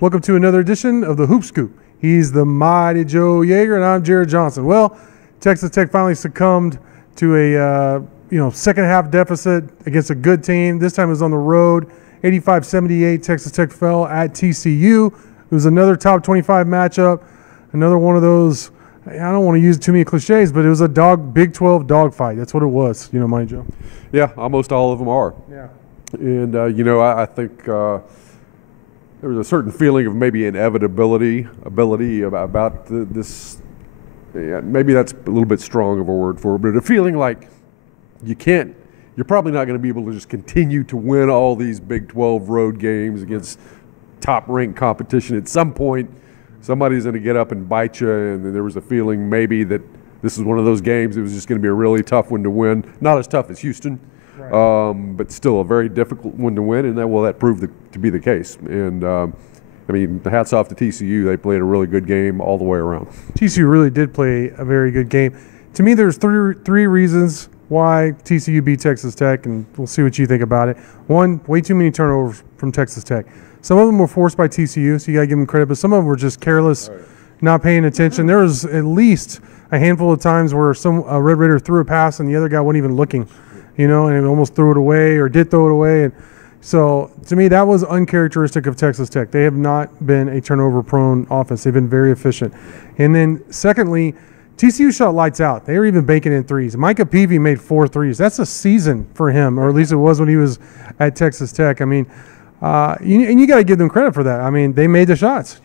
Welcome to another edition of the Hoop Scoop. He's the mighty Joe Yeager, and I'm Jared Johnson. Well, Texas Tech finally succumbed to a second half deficit against a good team. This time it was on the road. 85-78, Texas Tech fell at TCU. It was another top 25 matchup, another one of those. I don't want to use too many cliches, but it was a Big 12 dogfight. That's what it was, mind you, Joe. Yeah, almost all of them are. Yeah. And, I think there was a certain feeling of maybe inevitability about this. Yeah, maybe that's a little bit strong of a word for it, but a feeling like you're probably not going to be able to just continue to win all these Big 12 road games against top-ranked competition. At some point, somebody's going to get up and bite you, and there was a feeling maybe that this is one of those games. It was just going to be a really tough one to win. Not as tough as Houston, right. But still a very difficult one to win, and that proved to be the case. And hats off to TCU. They played a really good game all the way around. TCU really did play a very good game. To me, there's three reasons why TCU beat Texas Tech, and we'll see what you think about it. One, way too many turnovers from Texas Tech. Some of them were forced by TCU, so you got to give them credit, but some of them were just careless, not paying attention. There was at least a handful of times where a Red Raider threw a pass and the other guy wasn't even looking, and almost threw it away or did throw it away. And so, to me, that was uncharacteristic of Texas Tech. They have not been a turnover-prone offense. They've been very efficient. And then, secondly, TCU shot lights out. They were even banking in threes. Micah Peavy made 4 threes. That's a season for him, or at least it was when he was at Texas Tech. And you got to give them credit for that. They made the shots,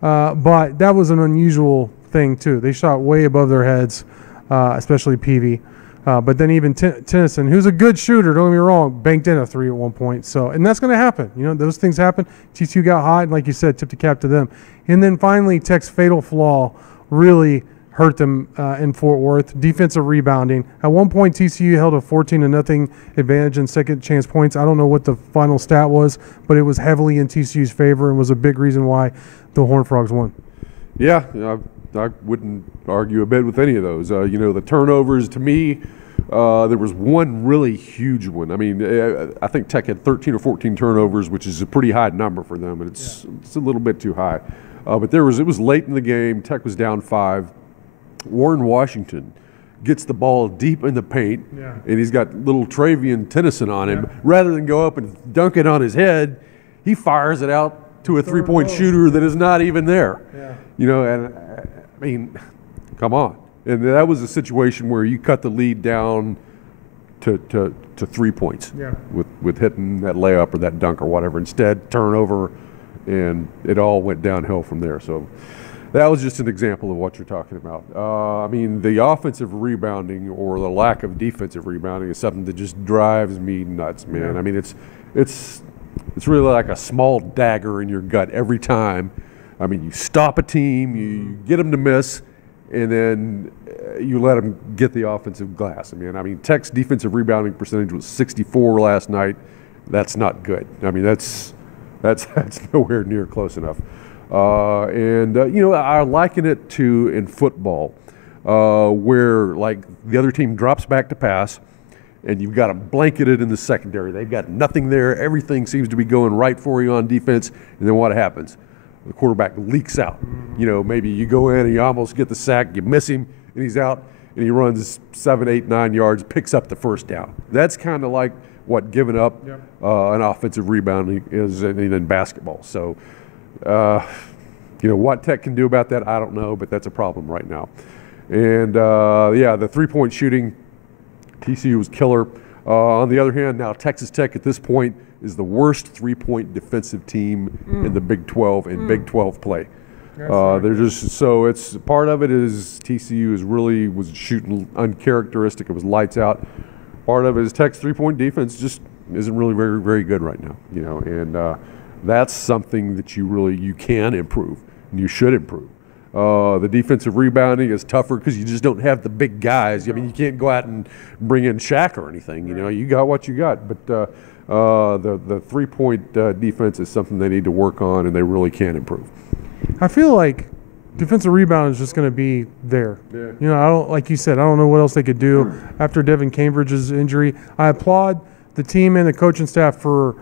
but that was an unusual thing too. They shot way above their heads, especially Peavy. But then even Tennyson, who's a good shooter, don't get me wrong, banked in a 3 at one point. So, and that's going to happen. Those things happen. TCU got hot, and like you said, tipped the cap to them. And then finally, Tech's fatal flaw really hurt them in Fort Worth. Defensive rebounding. At one point, TCU held a 14-0 advantage in second chance points. I don't know what the final stat was, but it was heavily in TCU's favor and was a big reason why the Horned Frogs won. Yeah, I wouldn't argue a bit with any of those. The turnovers, to me, there was one really huge one. I think Tech had 13 or 14 turnovers, which is a pretty high number for them, and it's a little bit too high. But it was late in the game. Tech was down 5. Warren Washington gets the ball deep in the paint, and he's got little Travian Tennyson on him. Rather than go up and dunk it on his head, he fires it out to a three-point shooter that is not even there. Come on. And that was a situation where you cut the lead down to 3 points with hitting that layup or that dunk or whatever. Instead, turnover, and it all went downhill from there. So that was just an example of what you're talking about. The offensive rebounding or the lack of defensive rebounding is something that just drives me nuts, man. It's really like a small dagger in your gut every time. You stop a team, you get them to miss, and then you let them get the offensive glass. Tech's defensive rebounding percentage was 64 last night. That's not good. That's nowhere near close enough. I liken it to in football, where like the other team drops back to pass, and you've got them blanketed in the secondary. They've got nothing there. Everything seems to be going right for you on defense, and then what happens? The quarterback leaks out. Maybe you go in and you almost get the sack, you miss him, and he's out, and he runs 7, 8, 9 yards, picks up the first down. That's kind of like what giving up an offensive rebounding is in basketball. So, what Tech can do about that, I don't know, but that's a problem right now. And, the three-point shooting, TCU was killer. On the other hand, now Texas Tech at this point is the worst three-point defensive team in the Big 12 in Big 12 play. They're just so it's part of it is TCU was shooting uncharacteristic. It was lights out. Part of it is Tech's three-point defense just isn't really very, very good right now. And that's something that you can improve and you should improve. The defensive rebounding is tougher because you just don't have the big guys. You can't go out and bring in Shaq or anything. You got what you got. But the three-point defense is something they need to work on, and they really can improve. I feel like defensive rebound is just going to be there. Yeah. I don't, like you said, I don't know what else they could do after Devin Cambridge's injury. I applaud the team and the coaching staff for,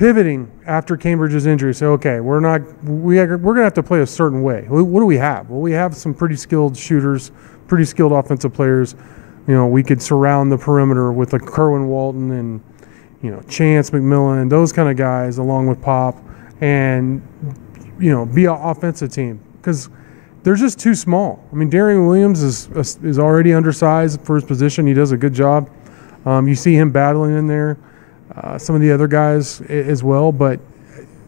pivoting after Cambridge's injury. Say, okay, we're going to have to play a certain way. What do we have? Well, we have some pretty skilled shooters, pretty skilled offensive players. You know, we could surround the perimeter with like Kerwin Walton and, you know, Chance McMillan, those kind of guys, along with Pop, and, you know, be an offensive team because they're just too small. I mean, Darian Williams is already undersized for his position. He does a good job. You see him battling in there. Some of the other guys as well, but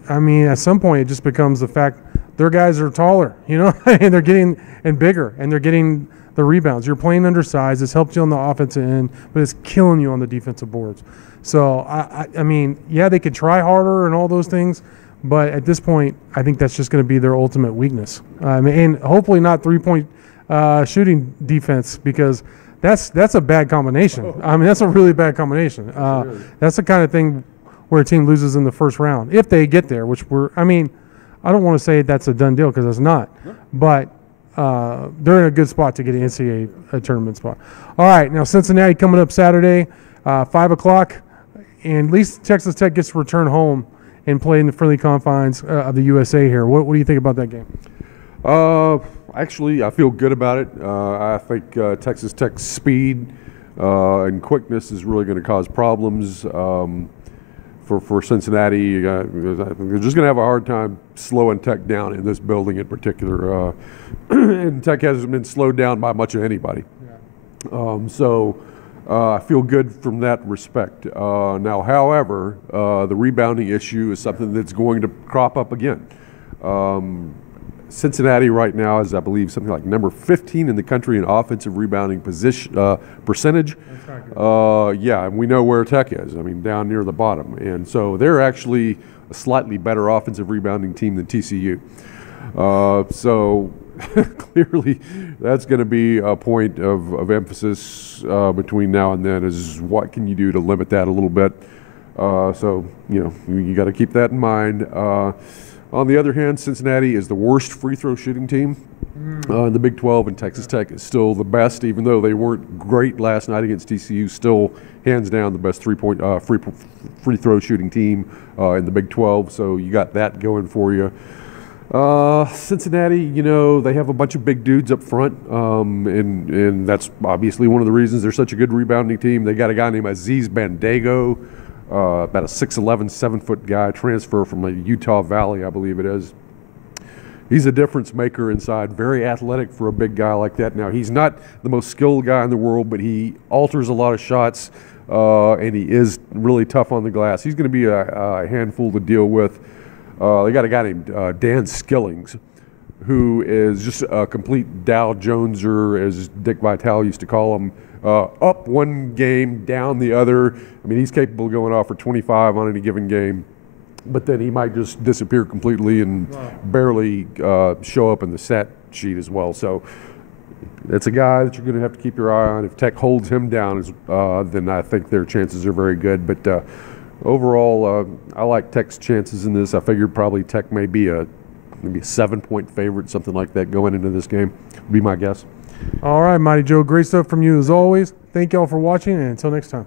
I mean, at some point, it just becomes the fact their guys are taller, you know, and they're getting bigger, and they're getting the rebounds. You're playing undersized. It's helped you on the offensive end, but it's killing you on the defensive boards. So I mean, yeah, they could try harder and all those things, but at this point, I think that's just going to be their ultimate weakness. And hopefully not 3-point shooting defense, because that's a bad combination. I mean, that's a really bad combination. That's the kind of thing where a team loses in the first round, if they get there, I mean, I don't want to say that's a done deal because it's not. But they're in a good spot to get an NCAA tournament spot. All right, now Cincinnati coming up Saturday, 5 o'clock, and at least Texas Tech gets to return home and play in the friendly confines of the USA here. What do you think about that game? Actually, I feel good about it. I think Texas Tech's speed and quickness is really going to cause problems for Cincinnati. They're just going to have a hard time slowing Tech down in this building in particular. And Tech hasn't been slowed down by much of anybody. So I feel good from that respect. Now, however, the rebounding issue is something that's going to crop up again. Cincinnati right now is, I believe, something like number 15 in the country in offensive rebounding percentage. Yeah, and we know where Tech is. I mean, down near the bottom. And so they're actually a slightly better offensive rebounding team than TCU. So clearly that's going to be a point of emphasis between now and then, is what can you do to limit that a little bit. So, you know, you got to keep that in mind. On the other hand, Cincinnati is the worst free throw shooting team in the Big 12, and Texas Tech is still the best, even though they weren't great last night against TCU. Still, hands down, the best three-point free throw shooting team in the Big 12. So you got that going for you. Cincinnati, you know, they have a bunch of big dudes up front, and that's obviously one of the reasons they're such a good rebounding team. They got a guy named Aziz Bandago. About a 6'11", 7-foot guy, transfer from Utah Valley, I believe it is. He's a difference maker inside, very athletic for a big guy like that. Now, he's not the most skilled guy in the world, but he alters a lot of shots, and he is really tough on the glass. He's going to be a handful to deal with. They got a guy named Dan Skillings, who is just a complete Dow Joneser, as Dick Vitale used to call him. Up one game, down the other. I mean, he's capable of going off for 25 on any given game, but then he might just disappear completely and barely show up in the stat sheet as well. So it's a guy that you're going to have to keep your eye on. If Tech holds him down, then I think their chances are very good. But overall, I like Tech's chances in this. I figured probably Tech may be maybe a 7-point favorite, something like that, going into this game. Would be my guess. All right, Mighty Joe, great stuff from you as always. Thank y'all for watching, and until next time.